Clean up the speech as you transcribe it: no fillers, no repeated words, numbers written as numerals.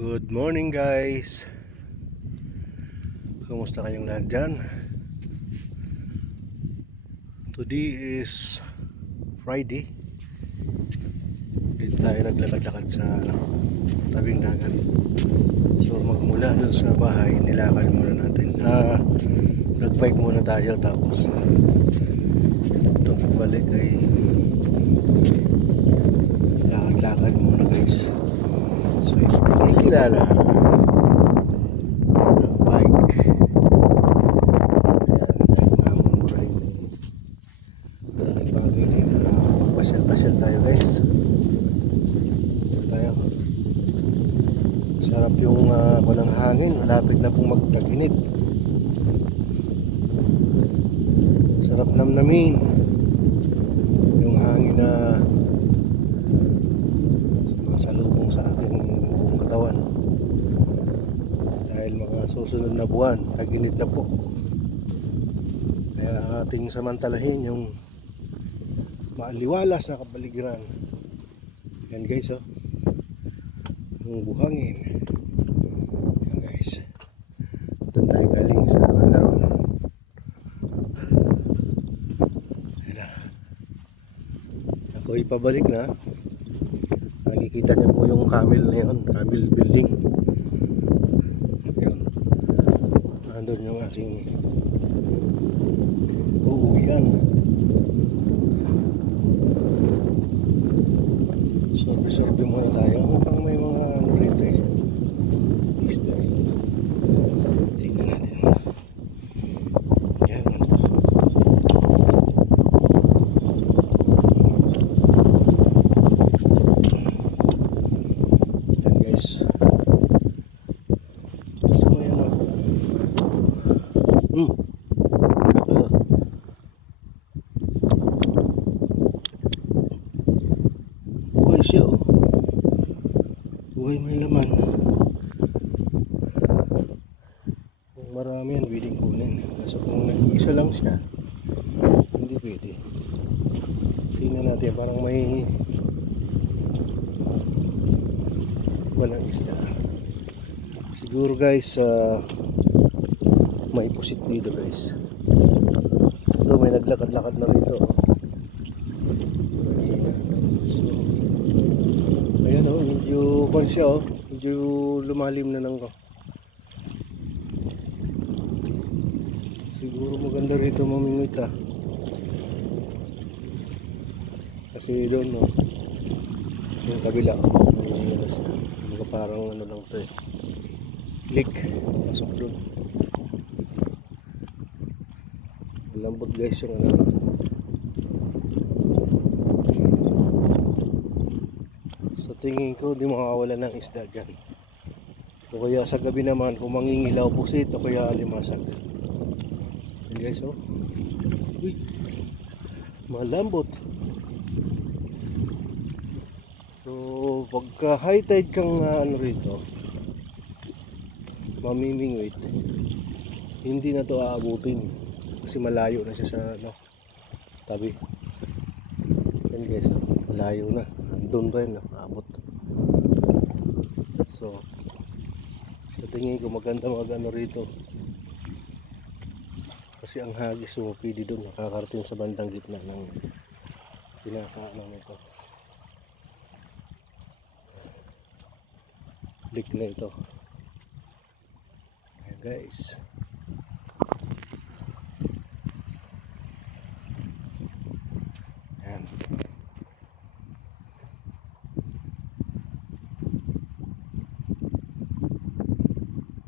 Good morning guys. Kumusta kayong lahat dyan? Today is Friday. Dito tayo naglakad-lakad sa tabing dagat. So magmula dun sa bahay, nilakad muna natin. Nagbike muna tayo, tapos ito pabalik ay lakad-lakad muna guys. So hindi kilala ng bike. Ayan, kahit mamumuray, malaking bagay din na magpasyal-pasyal tayo guys. Tayo. Sarap yung walang hangin, malapit na pong magtag-init. Sarap namnamin yung hangin na masalubong sa ating buong katawan. Dahil mga susunod na buwan, tag-init na po. Kaya ating samantalahin yung maaliwalas na kapaligiran. Yan guys, oh. Yung buhangin. Yan guys. Doon tayo galing sa Bandaron. Yan na. Ako'y pabalik na. Nakikita niyo po yung Camel na yun, Camel building. Yun. Andun yung aking uuwian. Sorbe-sorbe muna tayo. Mukhang may mga ano rito eh. History. Tingnan natin muna. Yan, ano to? Yan guys. Gusto mo yan oh. Ito. Buhay siya oh. Buhay may laman. Kung marami yan, pwedeng kunin. Kaso kung nag-iisa lang siya, hindi pwede. Tingnan natin, parang may walang isda. Siguro guys, may pusit dito guys. Ito, may naglakad-lakad na rito. So, ayan oh, medyo konsya oh. Medyo lumalim na ng siguro maganda rito mamingwit ah. Kasi doon no, yung kabila parang ano lang to eh, lake, masok doon. Lambot guys yung ano. Sa tingin ko di makakawala ng isda dyan, o kaya sa gabi naman kung mangingilaw pusit o kaya alimasag. Yan guys oh. Uy, malambot. So pagka high tide kang ano rito, mamimingwit, hindi na to aabutin kasi malayo na siya sa ano, tabi. Yan guys, malayo na, andun pa yun, aabot. So sa tingin ko maganda mag ano rito, kasi ang hagis sumupidi doon, nakakarating sa bandang gitna ng pinaka-ano nito, lake na ito. Ayan guys.